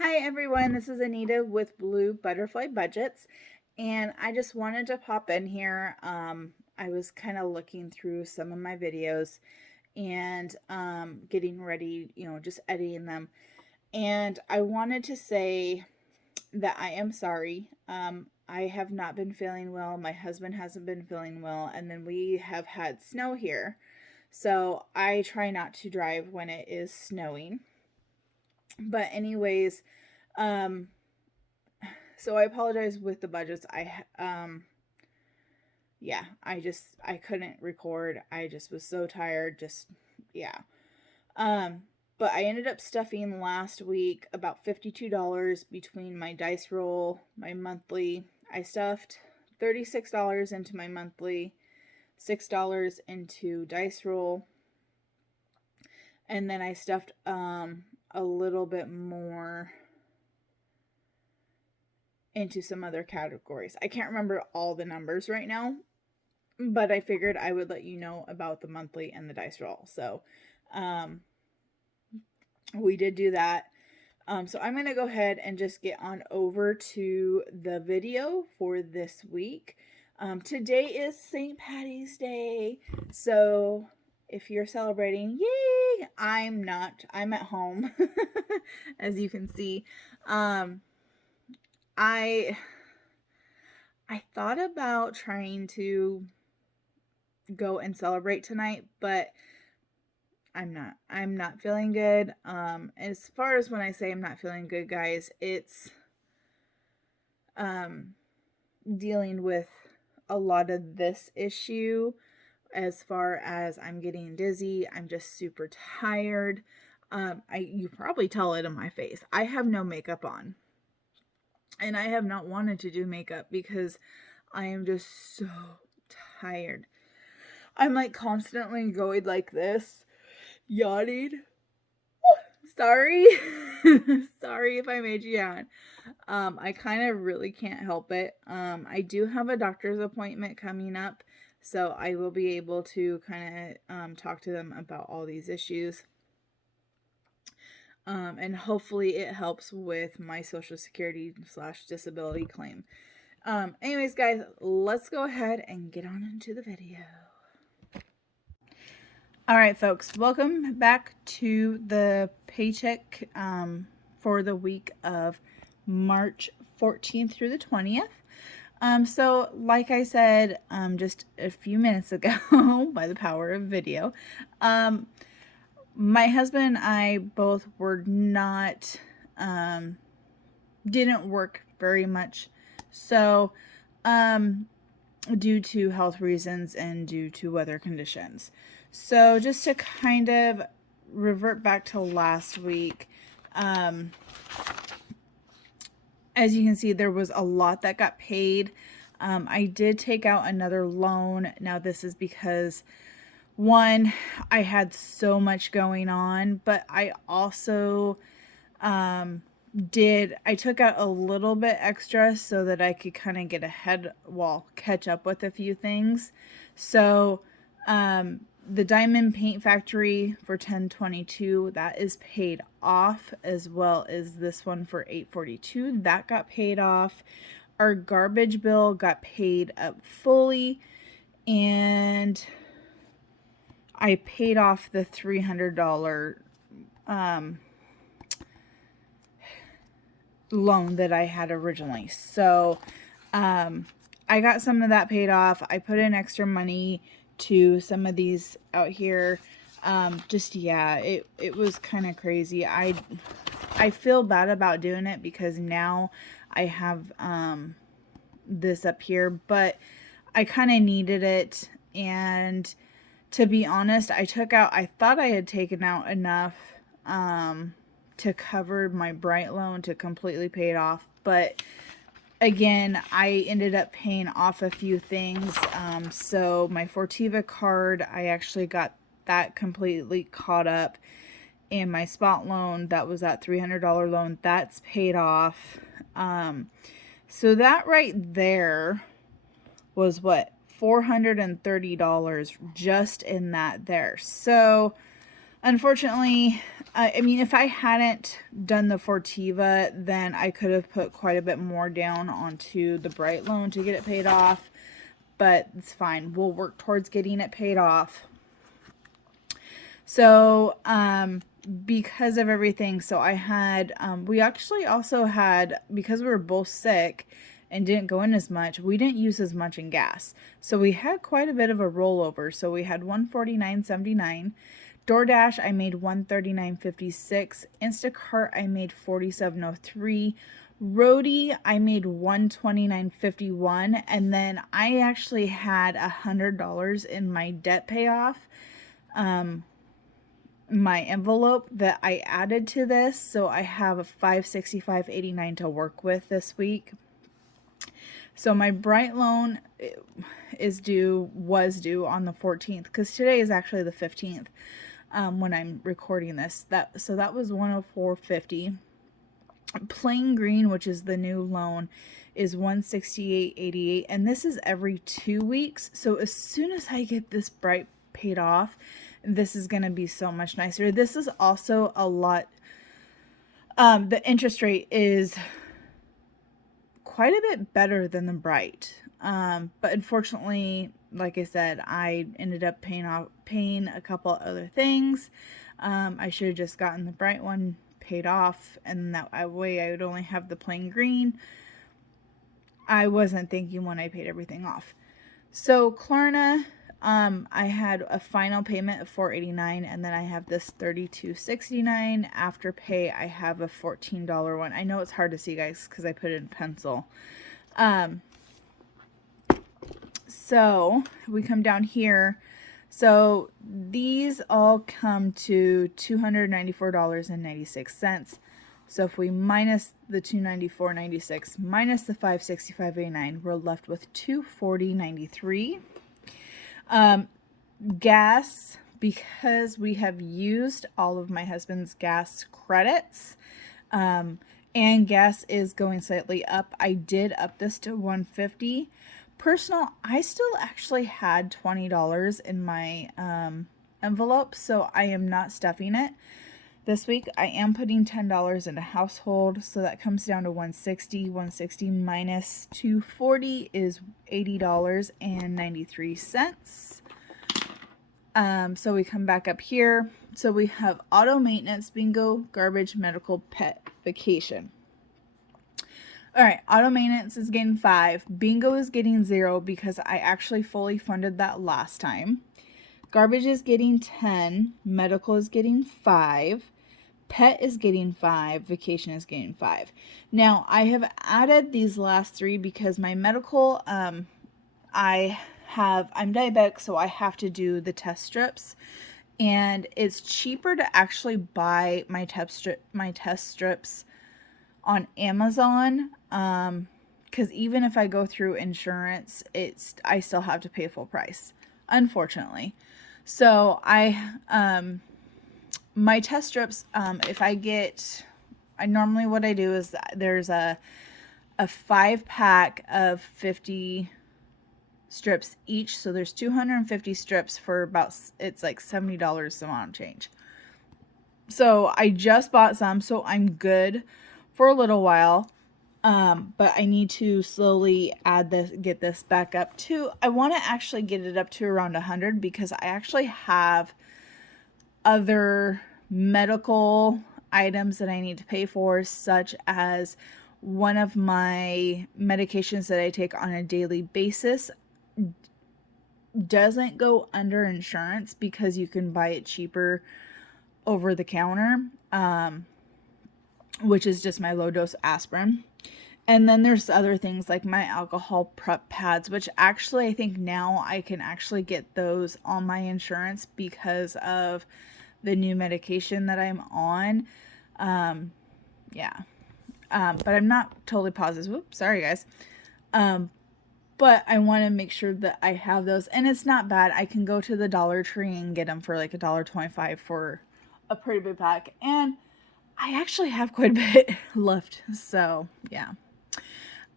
Hi everyone, this is Anita with Bluebutterflybudgets, and I just wanted to pop in here. I was kind of looking through some of my videos and getting ready, just editing them. And I wanted to say that I am sorry. I have not been feeling well. My husband hasn't been feeling well, and then we have had snow here. So I try not to drive when it is snowing. But anyways, um so I apologize with the budgets. Yeah, I couldn't record. I just was so tired. Yeah. Um but I ended up stuffing last week about $52 between my dice roll, my monthly. I stuffed $36 into my monthly, $6 into dice roll, and then I stuffed a little bit more into some other categories. I can't remember all the numbers right now, but I figured I would let you know about the monthly and the dice roll. So we did do that. So I'm going to go ahead and just get on over to the video for this week. Today is St. Patty's Day. So if you're celebrating, yay! I'm not. I'm at home, as you can see. I I thought about trying to go and celebrate tonight, but I'm not feeling good. As far as when I say I'm not feeling good, guys, it's um dealing with a lot of this issue. As far as I'm getting dizzy, I'm just super tired. You probably tell it in my face. I have no makeup on. And I have not wanted to do makeup because I am just so tired. I'm like constantly going like this, yawning. Sorry. Sorry if I made you yawn. I kind of really can't help it. I do have a doctor's appointment coming up, so I will be able to kind of talk to them about all these issues. And hopefully it helps with my Social Security / disability claim. Anyways, guys, let's go ahead and get on into the video. All right, folks, welcome back to the paycheck for the week of March 14th through the 20th. So like I said just a few minutes ago, by the power of video, my husband and I both were not, didn't work very much. So, due to health reasons and due to weather conditions. So just to kind of revert back to last week, as you can see, there was a lot that got paid. I did take out another loan. Now this is because, one, I had so much going on, but I also I took out a little bit extra so that I could kind of get ahead, catch up with a few things. So the Diamond Paint Factory for $10.22, that is paid off, as well as this one for $8.42, that got paid off. Our garbage bill got paid up fully, and I paid off the $300 loan that I had originally. So I got some of that paid off. I put in extra money to some of these out here. Yeah, it was kind of crazy. I feel bad about doing it because now I have this up here, but I kind of needed it. And to be honest, I thought I had taken out enough to cover my Bright loan to completely pay it off, but again, I ended up paying off a few things. So my Fortiva card, I actually got that completely caught up, and my spot loan, that was that $300 loan, that's paid off. So that right there was what, $430 just in that there. So unfortunately, I mean, if I hadn't done the Fortiva, then I could have put quite a bit more down onto the Bright loan to get it paid off, but it's fine. We'll work towards getting it paid off. So, because of everything, so I had, we actually also had, because we were both sick and didn't go in as much, we didn't use as much in gas. So we had quite a bit of a rollover. So we had $149.79. DoorDash, I made $139.56. Instacart, I made $47.03. Roadie, I made $129.51. And then I actually had $100 in my debt payoff. My envelope that I added to this, so I have a $565.89 to work with this week. So my Bright loan was due on the 14th, because today is actually the 15th when I'm recording this. So that was $104.50. Plain Green, which is the new loan, is $168.88, and this is every 2 weeks. So as soon as I get this Bright paid off, this is going to be so much nicer. This is also a lot, the interest rate is quite a bit better than the Bright. But unfortunately, like I said, I ended up paying a couple other things. I should have just gotten the Bright one paid off, and that way I would only have the Plain Green. I wasn't thinking when I paid everything off. So Klarna, I had a final payment of $4.89, and then I have this $32.69. After pay, I have a $14 one. I know it's hard to see, guys, because I put it in pencil. So we come down here. So these all come to $294.96. So if we minus the $294.96 minus the $565.89, we're left with $240.93. Gas, because we have used all of my husband's gas credits, and gas is going slightly up. I did up this to $150. Personal, I still actually had $20 in my envelope, so I am not stuffing it. This week I am putting $10 into household, so that comes down to $160. $160 minus $240 is $80.93. So we come back up here. So we have auto maintenance, bingo, garbage, medical, pet, vacation. All right, auto maintenance is getting 5. Bingo is getting 0 because I actually fully funded that last time. Garbage is getting 10. Medical is getting 5. Pet is getting 5. Vacation is getting 5. Now, I have added these last 3 because my medical, I'm diabetic, so I have to do the test strips. And it's cheaper to actually buy my test strips on Amazon, because even if I go through insurance, I still have to pay full price, unfortunately. So my test strips, normally what I do is there's a 5-pack of 50 strips each, so there's 250 strips for it's like $70 some odd change. So I just bought some, so I'm good for a little while, but I need to slowly get this back up to, I want to actually get it up to around 100, because I actually have other medical items that I need to pay for, such as one of my medications that I take on a daily basis doesn't go under insurance because you can buy it cheaper over the counter, which is just my low dose aspirin. And then there's other things like my alcohol prep pads, which actually I think now I can actually get those on my insurance because of the new medication that I'm on. But I'm not totally positive. Whoops, sorry guys. But I want to make sure that I have those, and it's not bad. I can go to the Dollar Tree and get them for like $1.25 for a pretty big pack, and I actually have quite a bit left. So yeah.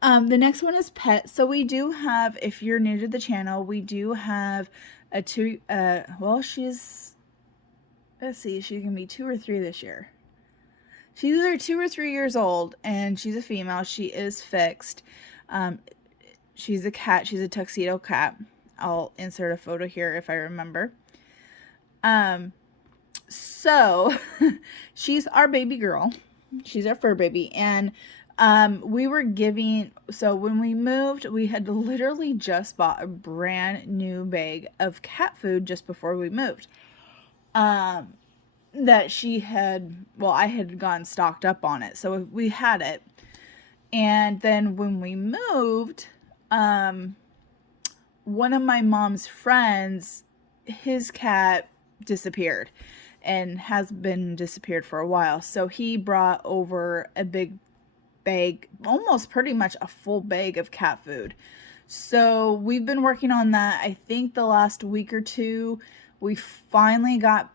The next one is pet. So we do have, if you're new to the channel, we do have she's let's see, she's going to be 2 or 3 this year. She's either 2 or 3 years old, and she's a female. She is fixed. She's a cat. She's a tuxedo cat. I'll insert a photo here if I remember. So she's our baby girl. She's our fur baby. And we were giving, so when we moved, we had literally just bought a brand new bag of cat food just before we moved. That she had, well, I had gone stocked up on it. So we had it. And then when we moved, one of my mom's friends, his cat disappeared and has been disappeared for a while. So he brought over a big bag, almost pretty much a full bag of cat food. So we've been working on that. I think the last week or two, we finally got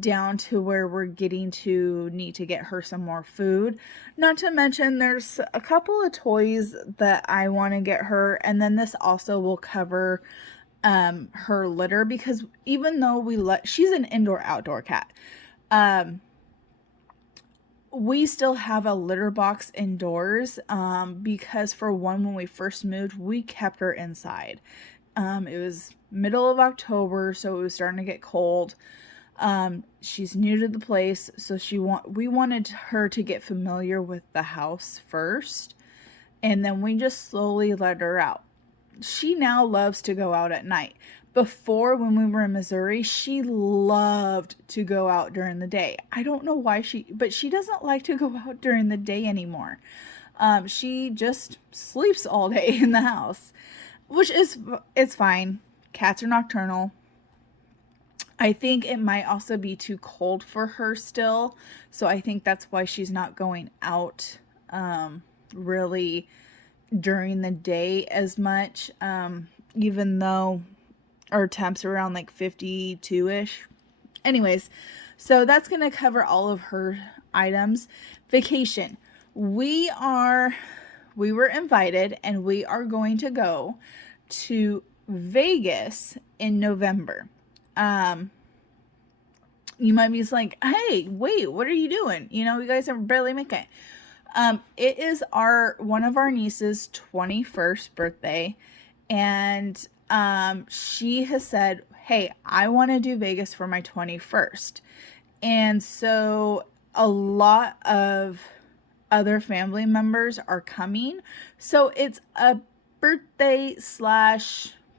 down to where we're getting to need to get her some more food. Not to mention there's a couple of toys that I want to get her, and then this also will cover her litter, because even though she's an indoor outdoor cat, we still have a litter box indoors, because for one, when we first moved, we kept her inside. It was middle of October, so it was starting to get cold. She's new to the place, so we wanted her to get familiar with the house first, and then we just slowly let her out. She now loves to go out at night. Before, when we were in Missouri, she loved to go out during the day. I don't know why but she doesn't like to go out during the day anymore. She just sleeps all day in the house, which it's fine. Cats are nocturnal. I think it might also be too cold for her still. So I think that's why she's not going out really during the day as much, even though our temps are around like 52-ish. Anyways, so that's going to cover all of her items. Vacation. We were invited, and we are going to go to Vegas in November. You might be like, hey, wait, what are you doing? You guys are barely making it. It is one of our niece's 21st birthday, and she has said, hey, I want to do Vegas for my 21st. And so a lot of other family members are coming. So it's a birthday /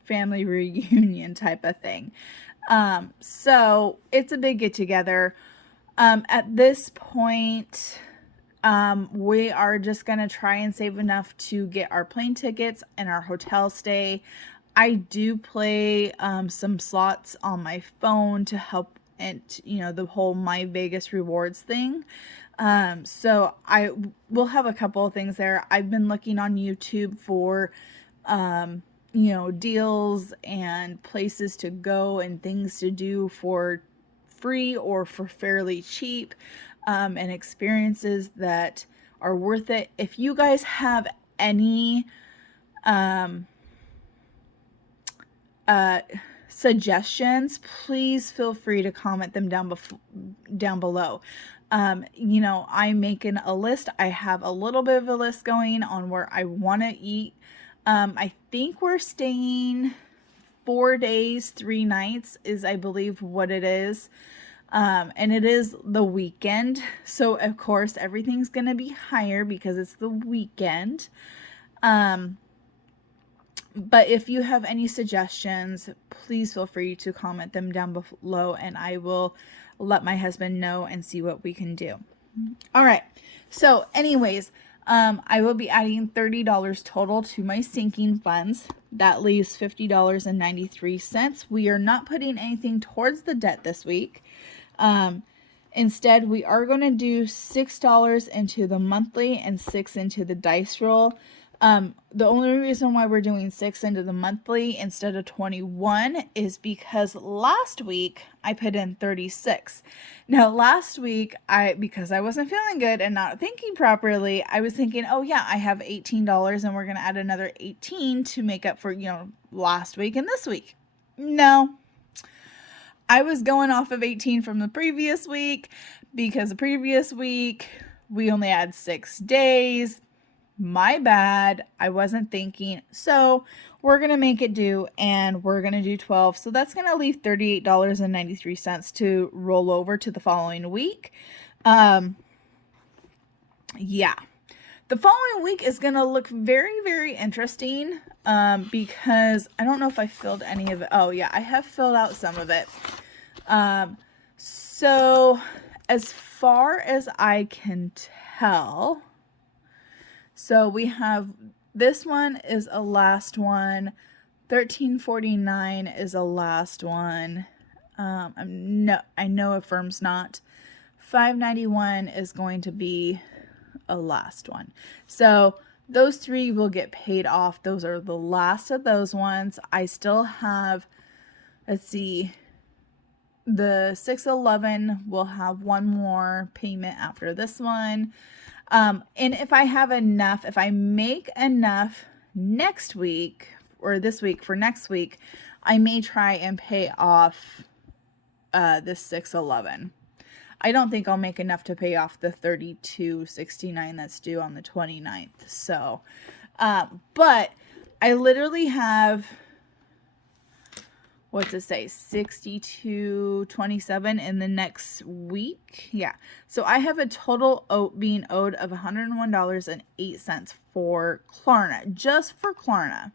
family reunion type of thing. So it's a big get together. At this point, we are just going to try and save enough to get our plane tickets and our hotel stay. I do play some slots on my phone to help the whole My Vegas rewards thing. So I will have a couple of things there. I've been looking on YouTube for deals and places to go and things to do for free or for fairly cheap, and experiences that are worth it. If you guys have any suggestions, please feel free to comment them down below. I'm making a list. I have a little bit of a list going on where I want to eat. I think we're staying 4 days, 3 nights is, I believe, what it is. And it is the weekend. So, of course, everything's going to be higher because it's the weekend. But if you have any suggestions, please feel free to comment them down below, and I will let my husband know and see what we can do. All right. So anyways, I will be adding $30 total to my sinking funds. That leaves $50.93. We are not putting anything towards the debt this week. Instead, we are going to do $6 into the monthly and $6 into the dice roll. The only reason why we're doing 6 into the monthly instead of 21 is because last week I put in 36. Now last week, because I wasn't feeling good and not thinking properly, I was thinking, oh yeah, I have $18 and we're going to add another 18 to make up for, last week and this week. No, I was going off of 18 from the previous week because the previous week we only had 6 days. My bad. I wasn't thinking. So we're going to make it do, and we're going to do 12. So that's going to leave $38.93 to roll over to the following week. Yeah. The following week is going to look very, very interesting because I don't know if I filled any of it. Oh, yeah, I have filled out some of it. So as far as I can tell, so we have, this one is a last one. 1349 is a last one. I know Affirm's not. 591 is going to be a last one. So those 3 will get paid off. Those are the last of those ones. I still have, let's see, the 611 will have one more payment after this one. And if I have enough, if I make enough next week or this week for next week, I may try and pay off this 611. I don't think I'll make enough to pay off the $32.69 that's due on the 29th. So, but I literally have, what's it say, 62.27 in the next week. Yeah. So I have a total being owed of $101.08 for Klarna, just for Klarna.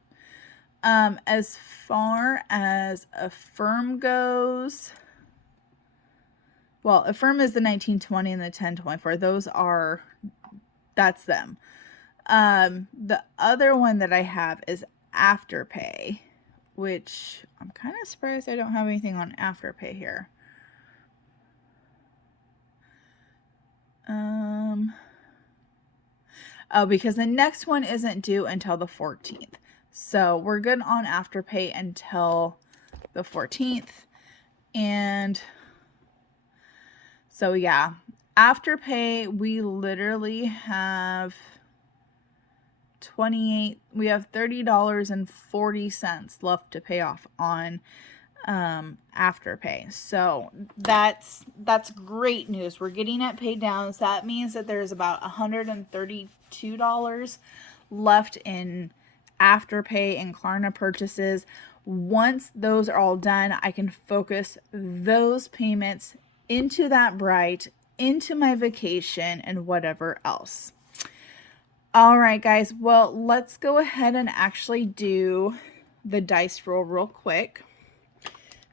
As far as Affirm goes, well, Affirm is the 1920 and the 1024. That's them. The other one that I have is Afterpay, which I'm kind of surprised I don't have anything on Afterpay here. Oh, because the next one isn't due until the 14th. So we're good on Afterpay until the 14th. And so yeah, Afterpay, we literally have we have $30.40 left to pay off on Afterpay. So that's great news. We're getting it paid down. So that means that there's about $132 left in Afterpay and Klarna purchases. Once those are all done, I can focus those payments into that Bright, into my vacation, and whatever else. All right, guys. Well, let's go ahead and actually do the dice roll real quick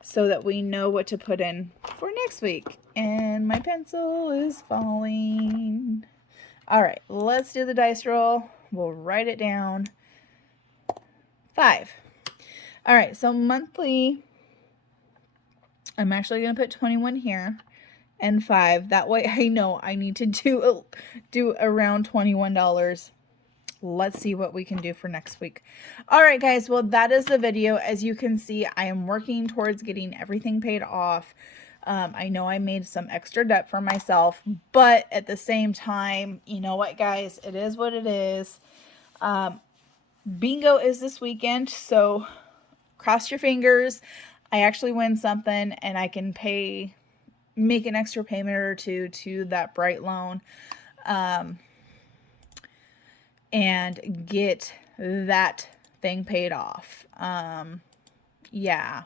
so that we know what to put in for next week. And my pencil is falling. All right, let's do the dice roll. We'll write it down. 5. All right, so monthly, I'm actually going to put 21 here and 5. That way I know I need to do around $21. Let's see what we can do for next week. All right, guys. Well, that is the video. As you can see, I am working towards getting everything paid off. I know I made some extra debt for myself, but at the same time, you know what, guys? It is what it is. Bingo is this weekend, so cross your fingers. I actually win something and I can make an extra payment or two to that Bright loan. And get that thing paid off. Yeah.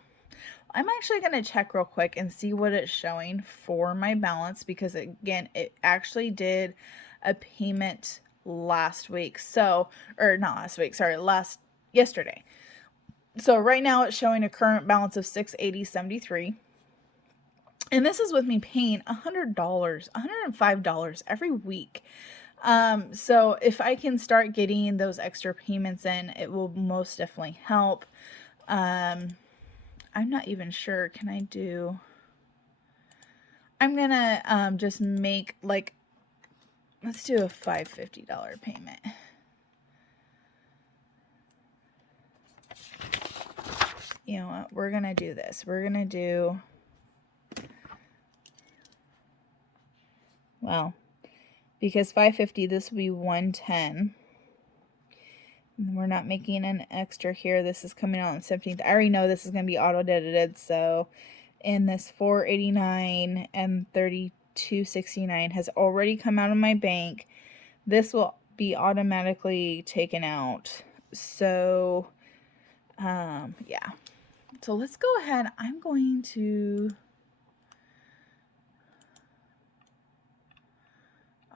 I'm actually going to check real quick and see what it's showing for my balance because, again, it actually did a payment last week. So, or not last week, sorry, yesterday. So right now it's showing a current balance of $680.73. And this is with me paying $100, $105 every week. So if I can start getting those extra payments in, it will most definitely help. I'm not even sure. I'm gonna, just make let's do a $550 payment. You know what? We're gonna do this. We're gonna do, well, because $550, this will be $110. We're not making an extra here. This is coming out on the 17th. I already know this is going to be auto-edited, so and this $4.89 and $32.69 has already come out of my bank. This will be automatically taken out. So, yeah. So let's go ahead. I'm going to...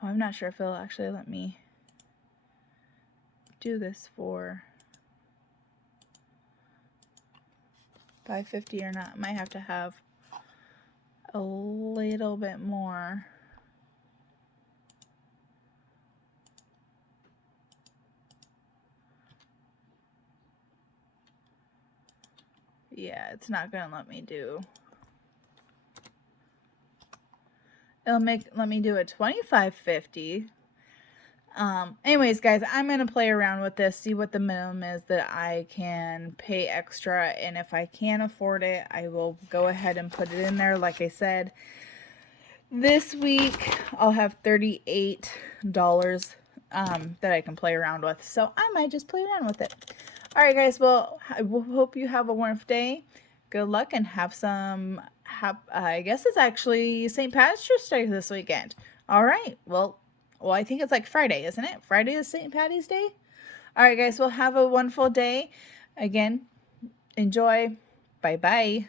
Oh, I'm not sure if it'll actually let me do this for $5.50 or not. Might have to have a little bit more. Yeah, it's not gonna let me do. It'll let me do a $25.50. Anyways, guys, I'm gonna play around with this, see what the minimum is that I can pay extra, and if I can afford it, I will go ahead and put it in there. Like I said, this week I'll have $38 that I can play around with, so I might just play around with it. All right, guys, well, I hope you have a wonderful day. Good luck and have some, I guess it's actually St. Patrick's Day this weekend. All right, well, I think it's like Friday, isn't it? Friday is St. Patty's Day. All right, guys, well, have a wonderful day. Again, enjoy. Bye-bye.